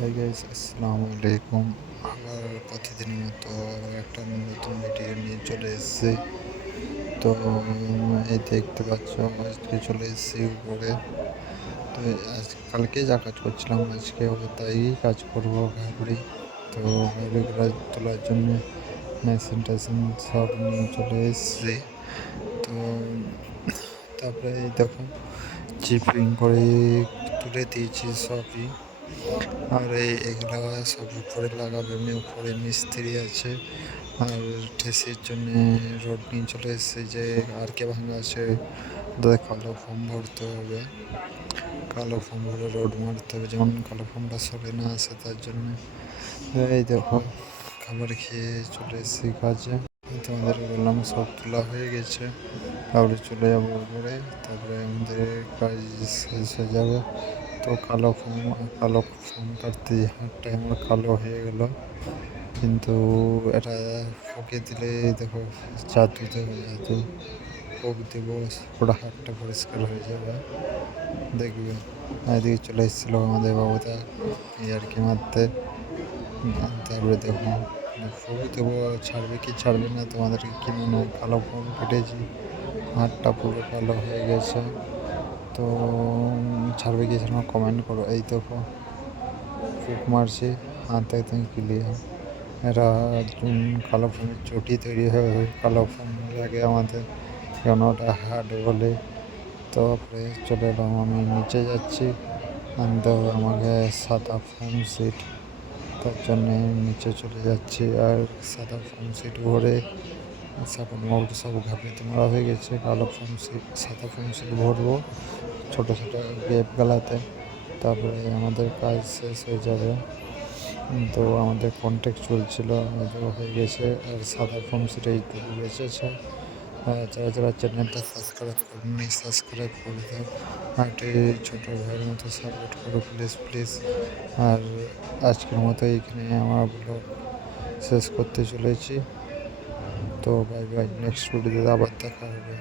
Hi guys, আসসালামু আলাইকুম। আবার প্রতিদিনের মতো একটা নতুন ভিডিও নিয়ে চলে এসেছি। তো এই দেখতে পাচ্ছ, আজকে চলে এসেছি উপরে। তো কালকে যা কাজ করছিলাম আজকেও তাই কাজ করব ভাবলি। তো ভাবলিগুলো তোলার জন্য মেশিন টেশিন সব নিয়ে চলে এসেছি। তো তারপরে এই দেখো, চিপিং করে তুলে দিয়েছি সবই। আর এগুলা সব উপরে লাগাবে, উপরে মিস্ত্রি আছে। আর ঠেসির জন্য রড নিয়ে চলে এসেছে, যে আর কে ভাঙা আছে, কালো ফোম ভরতে হবে। কালো ফোম ভরে রড মারতে হবে, যেমন কালো ফোমটা সরে না আসে তার জন্য। এই দেখো, খাবার খেয়ে চলে এসেছি কাজে। তোমাদের বললাম সব তোলা হয়ে গেছে, তারপরে চলে যাবো উপরে। তারপরে আমাদের কাজ শেষ হয়ে যাবে। তো কালো ফোম কাটতে হাতটা আমার কালো হয়ে গেল, কিন্তু এটা ফুঁকে দিলে দেখো, জাদু দেবো, জাদু ফুঁক দেবো, পুরো হাতটা পরিষ্কার হয়ে যাবে, দেখবে। এদিকে চলে এসেছিলো আমাদের বাবুদা আর কি মারতে। তারপরে দেখো, ফুঁক দেবো, ছাড়বে কি ছাড়বে না, তোমাদেরকে কি মনে হয়? কালো ফোম কেটেছি, হাতটা পুরো কালো হয়ে গেছে। তো ছাড়বে কি ছাড়বে না কমেন্ট করো। এই দেখো, ফুক মারছি, হাত একদম ক্লিয়ার। এরা কালো ফোমের চটি তৈরি হয়ে কালো ফোম লাগে আমাদের, কেন ওটা হার্ড বলে। তারপরে চলে এলাম, আমি নিচে যাচ্ছি, আনতে হবে আমাকে সাদা ফোম সিট। তার জন্যে নিচে চলে যাচ্ছি। আর সাদা ফোম সিট ভরে সাপোর্ট মোল্ড সব ঘাপিয়ে মারা হয়ে গেছে। কালো ফোম সিট, সাদা ফোম সিট ভরবো ছোটো ছোটো গ্যাপ গালাতে। তারপরে আমাদের কাজ শেষ হয়ে যাবে। তো আমাদের কন্ট্যাক্ট চলছিল, হয়ে গেছে। আর সাদা ফোম সিট এইটুকু বেঁচেছে। যারা যারা চ্যানেলটা সাবস্ক্রাইব করেনি, সাবস্ক্রাইব করে দাও। আর একটি ছোটো ভাইয়ের মতো সাপোর্ট করো, প্লিজ প্লিজ। আর আজকের মতো এইখানে আমার ব্লগ শেষ করতে চলেছি। তো বাই বাই, নেক্সট ভিডিওতে আবার দেখা হবে।